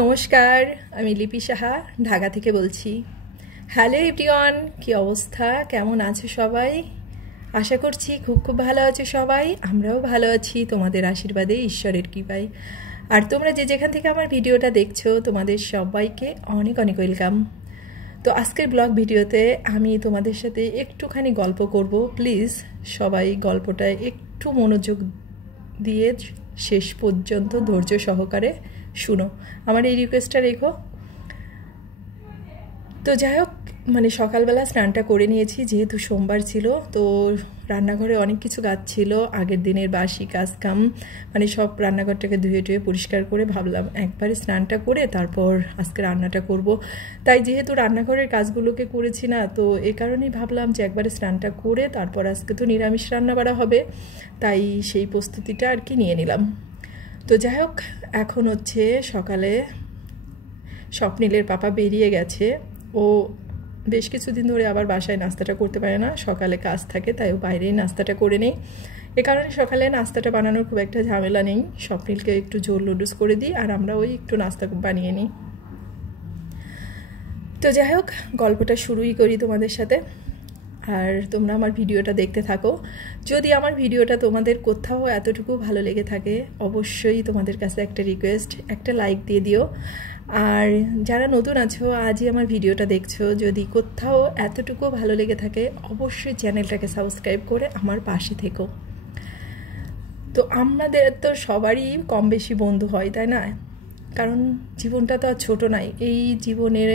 নমস্কার, আমি লিপি সাহা ঢাকা থেকে বলছি। হ্যালো এভরিওয়ান, কি অবস্থা, কেমন আছো সবাই? আশা করছি খুব খুব ভালো আছো সবাই। আমরাও ভালো আছি তোমাদের আশীর্বাদে, ঈশ্বরের কৃপায়। আর তোমরা যে যেখান থেকে আমার ভিডিওটা দেখছো তোমাদের সবাইকে অনেক অনেক ওয়েলকাম। তো আজকের ব্লগ ভিডিওতে আমি তোমাদের সাথে একটুখানি গল্প করব। প্লিজ সবাই গল্পটা একটু মনোযোগ দিয়ে শেষ পর্যন্ত ধৈর্য সহকারে শুনো, আমার এই রিকোয়েস্টটা রেখো। তো যাই হোক, সকালবেলা স্নানটা করে নিয়েছি, যেহেতু সোমবার ছিল। তো রান্নাঘরে অনেক কিছু কাজ ছিল, আগের দিনের বাসি কাজ কাম, সব রান্নাঘরটাকে ধুয়ে টুয়ে পরিষ্কার করে ভাবলাম একবারে স্নানটা করে তারপর আজকে রান্নাটা করব। তাই যেহেতু রান্নাঘরের কাজগুলোকে করেছি না, তো এ কারণেই ভাবলাম যে একবারে স্নানটা করে তারপর আজকে তো নিরামিষ রান্না বাড়া হবে, তাই সেই প্রস্তুতিটা আর কি নিয়ে নিলাম। তো যাই হোক, এখন হচ্ছে সকালে স্বপ্নিলের পাপা বেরিয়ে গেছে। ও বেশ কিছুদিন ধরে আবার বাসায় নাস্তাটা করতে পারে না, সকালে কাজ থাকে, তাই ও বাইরেই নাস্তাটা করে নেই। এ কারণে সকালে নাস্তাটা বানানোর খুব একটা ঝামেলা নেই। স্বপ্নিলকে একটু ঝোল লুডুস করে দিই আর আমরা ওই একটু নাস্তা বানিয়ে নিই। তো যাই হোক, গল্পটা শুরুই করি তোমাদের সাথে, আর তোমরা আমার ভিডিওটা দেখতে থাকো। যদি আমার ভিডিওটা তোমাদের কোথাও এতটুকু ভালো লেগে থাকে, অবশ্যই তোমাদের কাছে একটা রিকোয়েস্ট, একটা লাইক দিয়ে দিও। আর যারা নতুন আছো, আজই আমার ভিডিওটা দেখছো, যদি কোথাও এতটুকু ভালো লেগে থাকে অবশ্যই চ্যানেলটাকে সাবস্ক্রাইব করে আমার পাশে থেকো। তো আমাদের তো সবারই কম বেশি বন্ধু হয়, তাই না? কারণ জীবনটা তো আর ছোটো নাই। এই জীবনের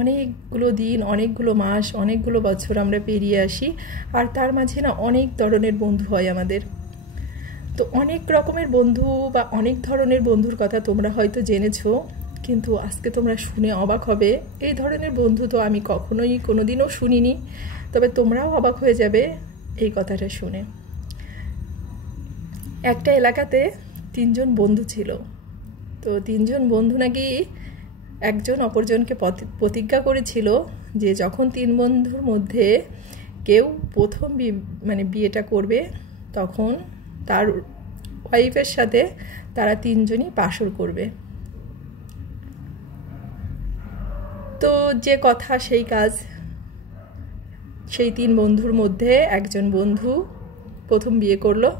অনেকগুলো দিন, অনেকগুলো মাস, অনেকগুলো বছর আমরা পেরিয়ে আসি, আর তার মাঝে না অনেক ধরনের বন্ধু হয় আমাদের। তো অনেক রকমের বন্ধু বা অনেক ধরনের বন্ধুর কথা তোমরা হয়তো জেনেছো, কিন্তু আজকে তোমরা শুনে অবাক হবে। এই ধরনের বন্ধু তো আমি কখনোই কোনোদিনও শুনিনি, তবে তোমরাও অবাক হয়ে যাবে এই কথাটা শুনে। একটা এলাকাতে 3 জন বন্ধু ছিল। তো 3 জন বন্ধু নাকি একজন অপরজনকে প্রতিজ্ঞা করেছিল যে যখন 3 বন্ধুর মধ্যে কেউ প্রথম বিয়েটা করবে, তখন তার ওয়াইফের সাথে তারা 3 জনই বাসর করবে। তো যে কথা সেই কাজ। সেই 3 বন্ধুর মধ্যে একজন বন্ধু প্রথম বিয়ে করলো,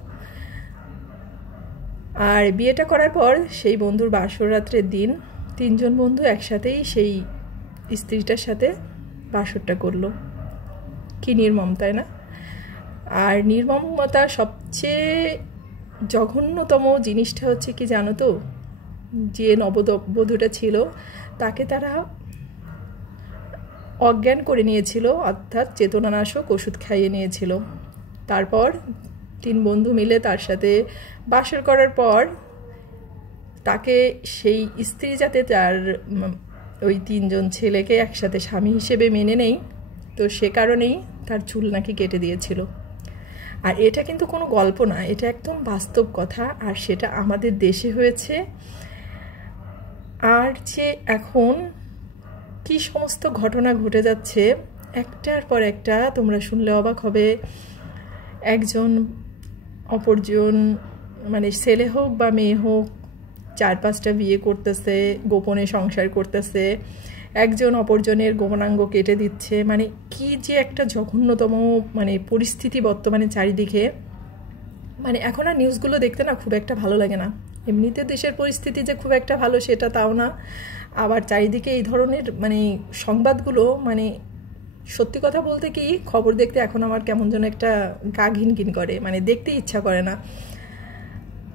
আর বিয়েটা করার পর সেই বন্ধুর বাসর রাত্রের দিন 3 জন বন্ধু একসাথেই সেই স্ত্রীটার সাথে বাসরটা করলো। কি নির্মম, তাই না? আর নির্মমতার সবচেয়ে জঘন্যতম জিনিসটা হচ্ছে কি জানো তো, যে নববধূটা ছিল তাকে তারা অজ্ঞান করে নিয়েছিল, অর্থাৎ চেতনানাশক ওষুধ খাইয়ে নিয়েছিল। তারপর 3 বন্ধু মিলে তার সাথে বাসর করার পর তাকে সেই স্ত্রী যাতে তার ওই 3 জন ছেলেকে একসাথে স্বামী হিসেবে মেনে নেই, তো সে কারণেই তার চুল নাকি কেটে দিয়েছিল। আর এটা কিন্তু কোনো গল্প না, এটা একদম বাস্তব কথা, আর সেটা আমাদের দেশে হয়েছে। আর যে এখন কি সমস্ত ঘটনা ঘটে যাচ্ছে একটার পর একটা, তোমরা শুনলে অবাক হবে। একজন অপরজন, ছেলে হোক বা মেয়ে হোক, 4-5টা বিয়ে করতেছে, গোপনে সংসার করতেছে, একজন অপরজনের গোপনাঙ্গ কেটে দিচ্ছে। কি যে একটা জঘন্যতম পরিস্থিতি বর্তমানে চারিদিকে। এখন আর নিউজগুলো দেখতে না খুব একটা ভালো লাগে না। এমনিতে দেশের পরিস্থিতি যে খুব একটা ভালো সেটা তাও না, আবার চারিদিকে এই ধরনের সংবাদগুলো, সত্যি কথা বলতে কি, খবর দেখতে এখন আমার কেমন যেন একটা গা ঘিনঘিন করে, দেখতে ইচ্ছা করে না।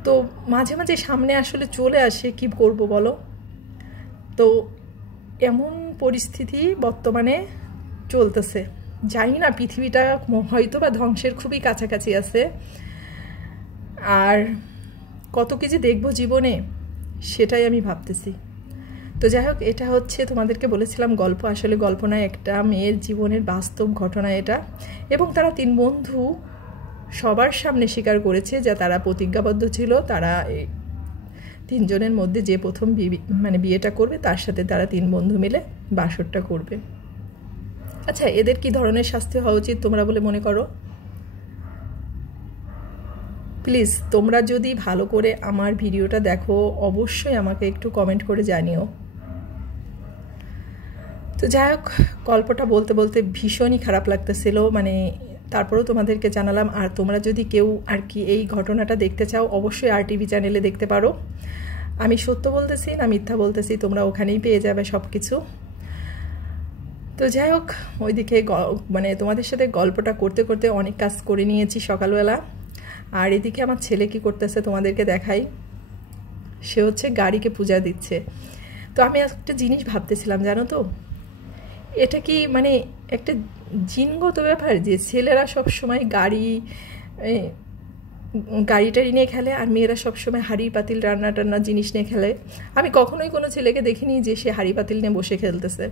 তো মাঝে মাঝে সামনে আসলে চলে আসে, কি করব বলো। তো এমন পরিস্থিতি বর্তমানে চলতেছে, জানি না পৃথিবীটা হয়তো বা ধ্বংসের খুবই কাছাকাছি আছে। আর কত কিছু দেখবো জীবনে, সেটাই আমি ভাবতেছি। তো যাই হোক, এটা হচ্ছে তোমাদেরকে বলেছিলাম গল্প, আসলে গল্প নয়, একটা মেয়ের জীবনের বাস্তব ঘটনা এটা। এবং তারা 3 বন্ধু সবার সামনে স্বীকার করেছে যে তারা প্রতিজ্ঞাবদ্ধ ছিল, তারা 3 জনের মধ্যে যে প্রথম বিয়েটা করবে তার সাথে তারা 3 বন্ধু মিলে বাসরটা করবে। আচ্ছা, এদের কি ধরনের শাস্তি হওয়া উচিত তোমরা বলে মনে করো? প্লিজ তোমরা যদি ভালো করে আমার ভিডিওটা দেখো অবশ্যই আমাকে একটু কমেন্ট করে জানিও। তো যাই হোক, গল্পটা বলতে বলতে ভীষণই খারাপ লাগতেছিল, মানে তারপরেও তোমাদেরকে জানালাম। আর তোমরা যদি কেউ আর কি এই ঘটনাটা দেখতে চাও অবশ্যই RTV চ্যানেলে দেখতে পারো। আমি সত্য বলতেছি না মিথ্যা বলতেছি তোমরা ওখানেই পেয়ে যাবে সব কিছু। তো যাই হোক, ওইদিকে মানে তোমাদের সাথে গল্পটা করতে করতে অনেক কাজ করে নিয়েছি সকালবেলা। আর এদিকে আমার ছেলে কি করতেছে তোমাদেরকে দেখাই। সে হচ্ছে গাড়িকে পূজা দিচ্ছে। তো আমি একটা জিনিস ভাবতেছিলাম জানো তো, এটা কি মানে একটা জিনগত ব্যাপার যে ছেলেরা সব সময় গাড়িটারি নিয়ে খেলে আর মেয়েরা সবসময় হাঁড়ি পাতিল রান্না টান্না জিনিস নিয়ে খেলে। আমি কখনোই কোনো ছেলেকে দেখিনি যে সে হাঁড়ি পাতিল নিয়ে বসে খেলতেছে,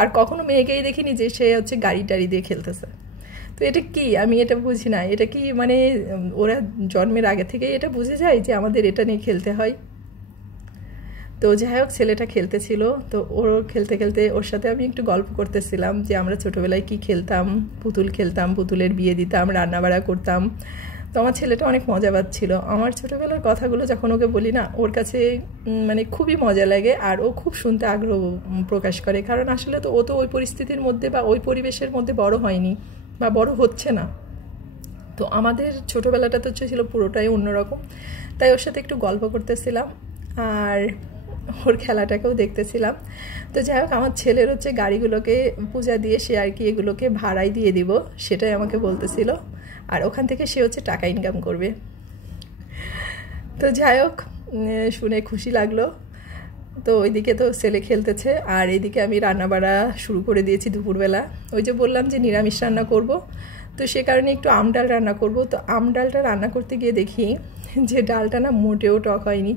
আর কখনো মেয়েকেই দেখিনি যে সে হচ্ছে গাড়ি টাড়ি দিয়ে খেলতেছে। তো এটা কি, আমি এটা বুঝি না। এটা কি মানে ওরা জন্মের আগে থেকেই এটা বুঝে যায় যে আমাদের এটা নিয়ে খেলতে হয়? তো যাই হোক, ছেলেটা খেলতেছিল, তো ওর খেলতে খেলতে ওর সাথে আমি একটু গল্প করতেছিলাম যে আমরা ছোটোবেলায় কি খেলতাম। পুতুল খেলতাম, পুতুলের বিয়ে দিতাম, রান্নাবাড়া করতাম। তো আমার ছেলেটা অনেক মজা পাচ্ছিল। আমার ছোটোবেলার কথাগুলো যখন ওকে বলি না, ওর কাছে মানে খুবই মজা লাগে আর ও খুব শুনতে আগ্রহ প্রকাশ করে। কারণ আসলে তো ও তো ওই পরিস্থিতির মধ্যে বা ওই পরিবেশের মধ্যে বড় হয়নি বা বড় হচ্ছে না। তো আমাদের ছোটোবেলাটা তো ছিল পুরোটাই অন্যরকম। তাই ওর সাথে একটু গল্প করতেছিলাম আর ওর খেলাটাকেও দেখতেছিলাম। তো যাই হোক, আমার ছেলের হচ্ছে গাড়িগুলোকে পূজা দিয়ে সে আর কি এগুলোকে ভাড়াই দিয়ে দিব, সেটাই আমাকে বলতেছিল। আর ওখান থেকে সে হচ্ছে টাকা ইনকাম করবে। তো যাই হোক, শুনে খুশি লাগলো। তো ওইদিকে তো ছেলে খেলতেছে আর এইদিকে আমি রান্নাবাড়া শুরু করে দিয়েছি দুপুরবেলা। ওই যে বললাম যে নিরামিষ রান্না করব, তো সে কারণে একটু আম ডাল রান্না করব। তো আম ডালটা রান্না করতে গিয়ে দেখি যে ডালটা না মোটেও টক হয়নি।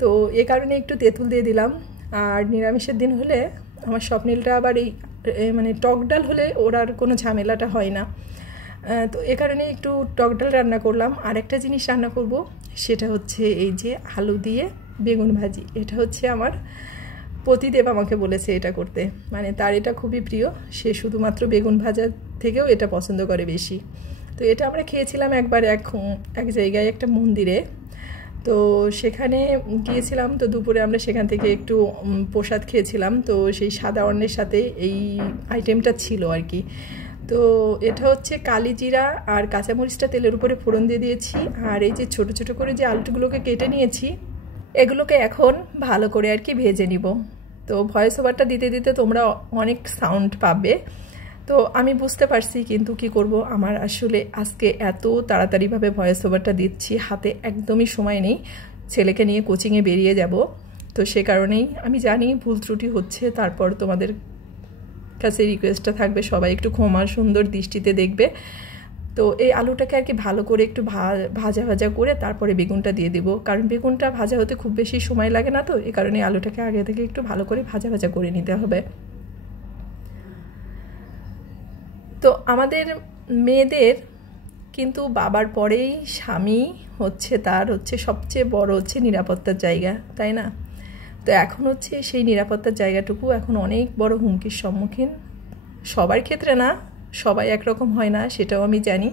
তো এ কারণে একটু তেঁতুল দিয়ে দিলাম। আর নিরামিষের দিন হলে আমার স্বপ্নিলটা আবার এই মানে টক ডাল হলে ওর আর কোনো ঝামেলাটা হয় না। তো এ কারণে একটু টক ডাল রান্না করলাম। আর একটা জিনিস রান্না করব, সেটা হচ্ছে এই যে আলু দিয়ে বেগুন ভাজি। এটা হচ্ছে আমার পতিদেব আমাকে বলেছে এটা করতে, মানে তার এটা খুবই প্রিয়। সে শুধুমাত্র বেগুন ভাজা থেকেও এটা পছন্দ করে বেশি। তো এটা আমরা খেয়েছিলাম একবার এক জায়গায় একটা মন্দিরে। তো সেখানে গিয়েছিলাম। তো দুপুরে আমরা সেখান থেকে একটু প্রসাদ খেয়েছিলাম। তো সেই সাদা অন্নের সাথে এই আইটেমটা ছিল আর কি। তো এটা হচ্ছে কালি জিরা আর কাঁচামরিচটা তেলের উপরে ফোড়ন দিয়ে দিয়েছি। আর এই যে ছোট ছোট করে যে আলুগুলোকে কেটে নিয়েছি, এগুলোকে এখন ভালো করে আর কি ভেজে নিব। তো ভয়েস ওভারটা দিতে দিতে তোমরা অনেক সাউন্ড পাবে, তো আমি বুঝতে পারছি। কিন্তু কি করব, আমার আসলে আজকে এত তাড়াতাড়িভাবে ভয়েস ওভারটা দিচ্ছি, হাতে একদমই সময় নেই। ছেলেকে নিয়ে কোচিংয়ে বেরিয়ে যাব। তো সে কারণেই আমি জানি ভুল ত্রুটি হচ্ছে। তারপর তোমাদের কাছে রিকোয়েস্টটা থাকবে সবাই একটু ক্ষমা সুন্দর দৃষ্টিতে দেখবে। তো এই আলুটাকে আর কি ভালো করে একটু ভাজা ভাজা করে তারপরে বেগুনটা দিয়ে দেবো, কারণ বেগুনটা ভাজা হতে খুব বেশি সময় লাগে না। তো এই কারণে আলুটাকে আগে থেকে একটু ভালো করে ভাজা ভাজা করে নিতে হবে। তো আমাদের মেয়েদের কিন্তু বাবার পরেই স্বামী হচ্ছে তার হচ্ছে সবচেয়ে বড় হচ্ছে নিরাপত্তার জায়গা, তাই না? তো এখন হচ্ছে সেই নিরাপত্তার জায়গাটুকু এখন অনেক বড় হুমকির সম্মুখীন। সবার ক্ষেত্রে না, সবাই একরকম হয় না, সেটাও আমি জানি।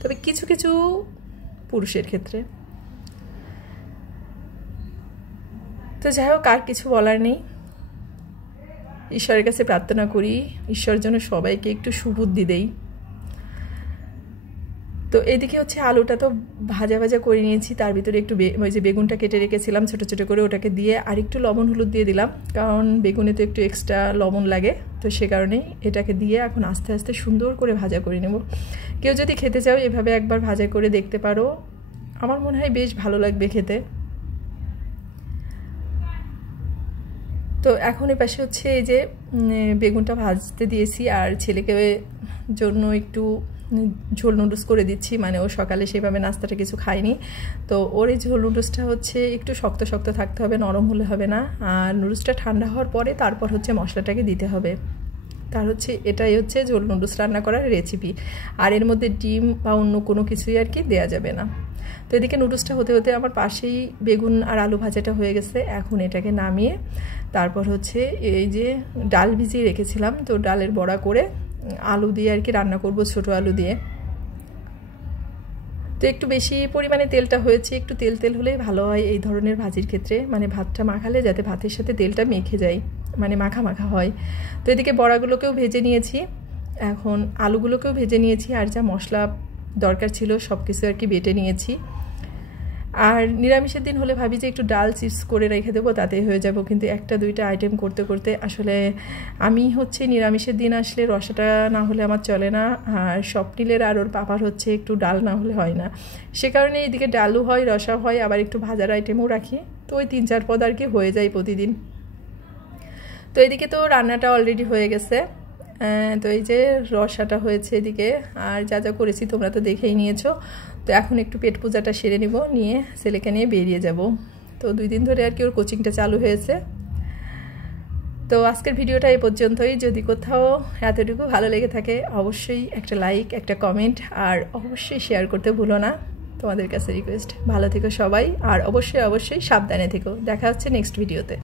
তবে কিছু কিছু পুরুষের ক্ষেত্রে। তো যাই হোক, আর কিছু বলার নেই। ঈশ্বরের কাছে প্রার্থনা করি ঈশ্বর যেন সবাইকে একটু সুবুদ্ধি দেই। তো এদিকে হচ্ছে আলুটা তো ভাজা ভাজা করে নিয়েছি, তার ভিতরে একটু ওই যে বেগুনটা কেটে রেখেছিলাম ছোটো ছোটো করে, ওটাকে দিয়ে আর একটু লবণ হলুদ দিয়ে দিলাম, কারণ বেগুনে তো একটু এক্সট্রা লবণ লাগে। তো সে কারণেই এটাকে দিয়ে এখন আস্তে আস্তে সুন্দর করে ভাজা করে নেব। কেউ যদি খেতে চাও এভাবে একবার ভাজা করে দেখতে পারো, আমার মনে হয় বেশ ভালো লাগবে খেতে। তো এখন এর পাশে হচ্ছে এই যে বেগুনটা ভাজতে দিয়েছি আর ছেলেকে জন্য একটু ঝোল নুডলস করে দিচ্ছি, মানে ও সকালে সেভাবে নাস্তাটা কিছু খায়নি। তো ওর এই ঝোল নুডলসটা হচ্ছে একটু শক্ত শক্ত থাকতে হবে, নরম হলে হবে না। আর নুডলসটা ঠান্ডা হওয়ার পরে তারপর হচ্ছে মশলাটাকে দিতে হবে। তার হচ্ছে এটাই হচ্ছে ঝোল নুডলস রান্না করার রেসিপি। আর এর মধ্যে ডিম বা অন্য কোনো কিছুই আর কি দেওয়া যাবে না। তো এদিকে নুডলসটা হতে হতে আমার পাশেই বেগুন আর আলু ভাজাটা হয়ে গেছে। এখন এটাকে নামিয়ে তারপর হচ্ছে এই যে ডাল ভিজিয়ে রেখেছিলাম, তো ডালের বড়া করে আলু দিয়ে আর কি রান্না করব, ছোটো আলু দিয়ে। তো একটু বেশি পরিমাণে তেলটা হয়েছে, একটু তেল তেল হলেই ভালো হয় এই ধরনের ভাজির ক্ষেত্রে, মানে ভাতটা মাখালে যাতে ভাতের সাথে তেলটা মেখে যায়, মানে মাখা মাখা হয়। তো এদিকে বড়াগুলোকেও ভেজে নিয়েছি, এখন আলুগুলোকেও ভেজে নিয়েছি, আর যা মশলা দরকার ছিল সব কিছু আর কি বেটে নিয়েছি। আর নিরামিষের দিন হলে ভাবি যে একটু ডাল চিপস করে রেখে দেবো, তাতেই হয়ে যাব, কিন্তু একটা দুইটা আইটেম করতে করতে আসলে আমি হচ্ছে নিরামিষের দিন আসলে রসাটা না হলে আমার চলে না, আর স্বপ্নিলের আর ওর পাপার হচ্ছে একটু ডাল না হলে হয় না, সে কারণে এদিকে ডালও হয়, রসা হয়, আবার একটু ভাজার আইটেমও রাখি, তো ওই 3-4 পদ আর কি হয়ে যায় প্রতিদিন। তো এদিকে তো রান্নাটা অলরেডি হয়ে গেছে, তো এই যে রসাটা হয়েছে এদিকে, আর যা যা করেছি তোমরা তো দেখেই নিয়েছো। তো এখন একটু পেট পূজাটা সেরে নিব, নিয়ে ছেলেকে নিয়ে বেরিয়ে যাব। তো 2 দিন ধরে আর কি ওর কোচিংটা চালু হয়েছে। তো আজকের ভিডিওটা এই পর্যন্তই। যদি কোথাও এতটুকু ভালো লেগে থাকে অবশ্যই একটা লাইক, একটা কমেন্ট, আর অবশ্যই শেয়ার করতে ভুলো না। তোমাদের কাছে রিকোয়েস্ট, ভালো থেকো সবাই, আর অবশ্যই অবশ্যই সাবধানে থেকো। দেখা হচ্ছে নেক্সট ভিডিওতে।